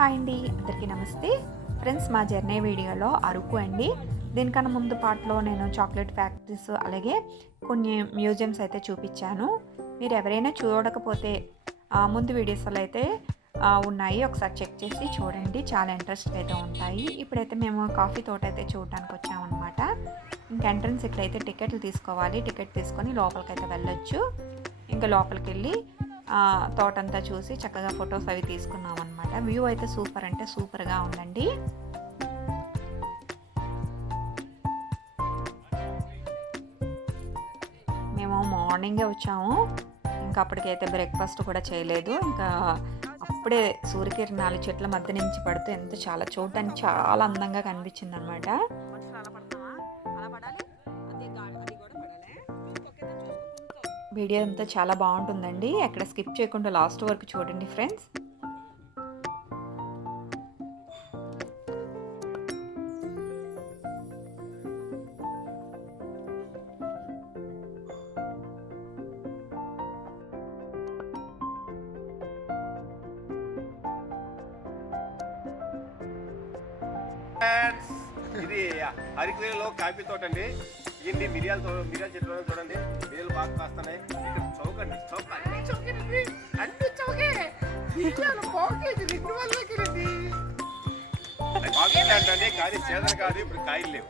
Hi అండి అందరికీ నమస్తే. ఫ్రెండ్స్ మా జర్నీ వీడియోలో అరకు అండి. దీనికన్నా ముందు పాటలో నేను చాక్లెట్ ఫ్యాక్టరీస్ అలాగే కొన్ని మ్యూజియంస్ అయితే చూపించాను. మీరు ఎవరైనా చూడకపోతే ముందు వీడియోస్లో అయితే ఉన్నాయి. ఒకసారి చెక్ చేసి చూడండి. చాలా ఇంట్రెస్ట్ అయితే ఉంటాయి. ఇప్పుడైతే మేము కాఫీ తోట అయితే చూడడానికి వచ్చామన్నమాట. ఇంకా ఎంట్రన్స్ ఇక్కడైతే టికెట్లు తీసుకోవాలి. టికెట్ తీసుకొని లోపలికి అయితే వెళ్ళొచ్చు. ఇంకా లోపలికి వెళ్ళి తోటంతా చూసి చక్కగా ఫొటోస్ అవి తీసుకున్నాం అనమాట. వ్యూ అయితే సూపర్ అంటే సూపర్గా ఉందండి. మేము మార్నింగే వచ్చాము. ఇంకా అప్పటికైతే బ్రేక్ఫాస్ట్ కూడా చేయలేదు. ఇంకా అప్పుడే సూర్యకిరణాలు చెట్ల మధ్య నుంచి పడుతూ ఎంత చాలా చూడటానికి చాలా అందంగా కనిపించింది అనమాట వీడియో అంతా చాలా బాగుంటుందండి. ఎక్కడ స్కిప్ చేయకుండా లాస్ట్ వరకు చూడండి ఫ్రెండ్స్ ఇది అరికవేలో కాఫీ తోట అండి ఇన్ని మిరియాల మిరియాల చెట్లు చూడండి. మిరియాలు బాగా కాస్తున్నాయి. ఇక్కడ చౌకండి చౌక. అన్ని చౌకేనండి. అన్ని చౌకే. మిరియాలు బాగుంది రెండు వాళ్ళకి బాగుంది అంటే కానీ సీజన్ కాదు ఇప్పుడు కాయలు లేవు.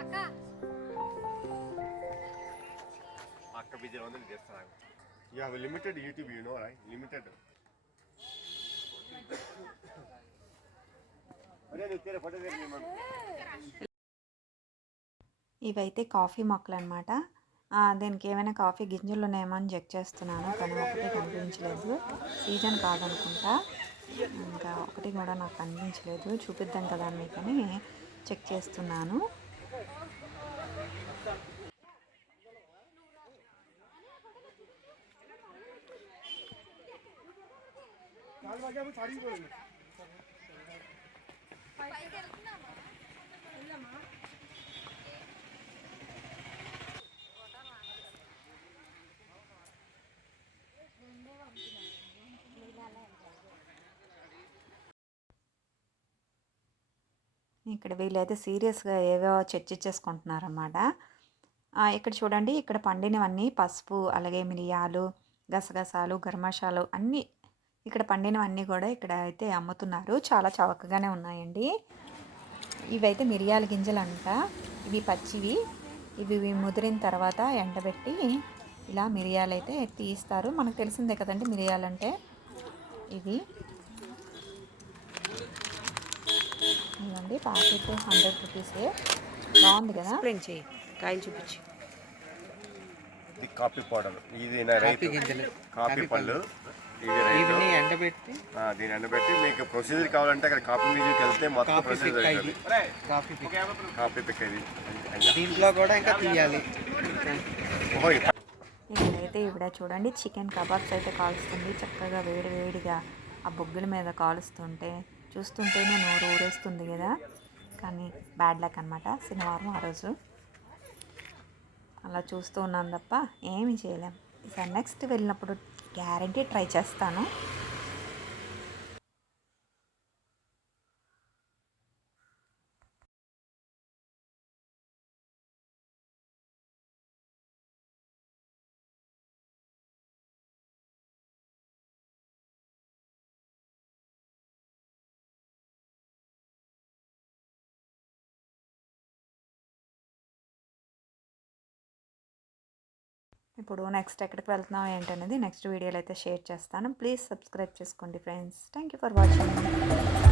అక్క. అక్క బిజీ ఉంది చేస్తాను you have limited YouTube you know right limited ఇవైతే కాఫీ మొక్కలు అనమాట దీనికి ఏమైనా కాఫీ గింజలు ఉన్నాయేమో అని చెక్ చేస్తున్నాను కానీ ఒకటి కనిపించలేదు. సీజన్ కాదనుకుంటా. ఇంకా ఒకటి కూడా నాకు కనిపించలేదు. చూపిద్దాం కదా మీకని చెక్ చేస్తున్నాను. ఇక్కడ వీళ్ళైతే సీరియస్గా ఏవో చర్చించేసుకుంటున్నారన్నమాట ఆ, ఇక్కడ చూడండి ఇక్కడ పండినవన్నీ పసుపు అలాగే మిరియాలు గసగసాలు గర్మశాలు అన్నీ ఇక్కడ పండినవన్నీ కూడా ఇక్కడ అయితే అమ్ముతున్నారు. చాలా చవకగానే ఉన్నాయండి. ఇవైతే మిరియాల గింజలు అంట ఇవి పచ్చివి. ఇవి ముదిరిన తర్వాత ఎండబెట్టి ఇలా మిరియాలు అయితే తీస్తారు. మనకు తెలిసిందే కదండి మిరియాలంటే. ఇవి ఇవ్వండి ప్యాకెట్ హండ్రెడ్ రూపీసే బాగుంది కదా? ఎక్స్ప్లెయిన్ చేయి కాయలు చూపించి. ఇది కాఫీ పౌడర్. ఇది నా రైతు కాఫీ గింజలు. కాఫీ పళ్ళు. రైతు. ఇవన్నీ ఎండబెట్టి. ఎండబెట్టి మీకు ప్రొసీజర్ కావాలంటే అక్కడ కాఫీ మ్యూజియంకి వెళ్తే మొత్తం procedure coffee pick. Coffee pick ఇది దీంట్లో కూడా ఇంకా తీయాలి. ఇక్కడైతే ఇవిడ చూడండి చికెన్ కబాబ్స్ అయితే కాలుస్తుంది. చక్కగా వేడి వేడిగా ఆ బొగ్గుల మీద కాలుస్తుంటే చూస్తుంటేనే నోరు ఊరేస్తుంది కదా. కానీ బ్యాడ్ లక్ అనమాట శనివారం ఆ రోజు. అలా చూస్తూ ఉన్నాను తప్ప ఏమి చేయలేం. ఈసారి నెక్స్ట్ వెళ్ళినప్పుడు గ్యారంటీ ట్రై చేస్తాను. ఇప్పుడు నెక్స్ట్ ఎక్కడికి వెళ్తున్నాం ఏంటనేది నెక్స్ట్ వీడియోలో అయితే షేర్ చేస్తాను. ప్లీజ్ సబ్స్క్రైబ్ చేసుకోండి friends thank you for watching